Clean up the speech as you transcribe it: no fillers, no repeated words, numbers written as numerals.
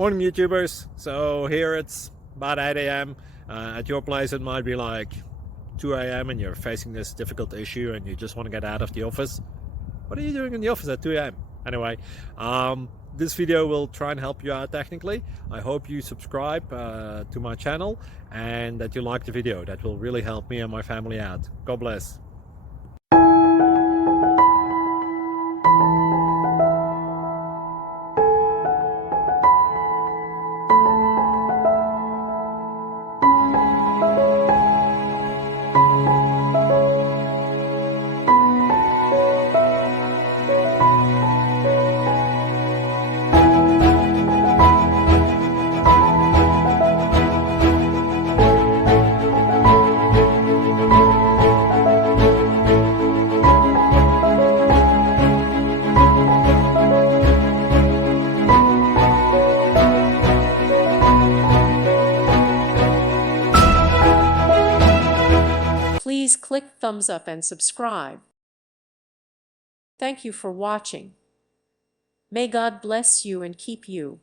Morning YouTubers. So here it's about 8 a.m. At your place it might be like 2 a.m. and you're facing this difficult issue and you just want to get out of the office. What are you doing in the office at 2 a.m.? Anyway, this video will try and help you out technically. I hope you subscribe to my channel and that you like the video. That will really help me and my family out. God bless. Please click thumbs up and subscribe. Thank you for watching. May God bless you and keep you.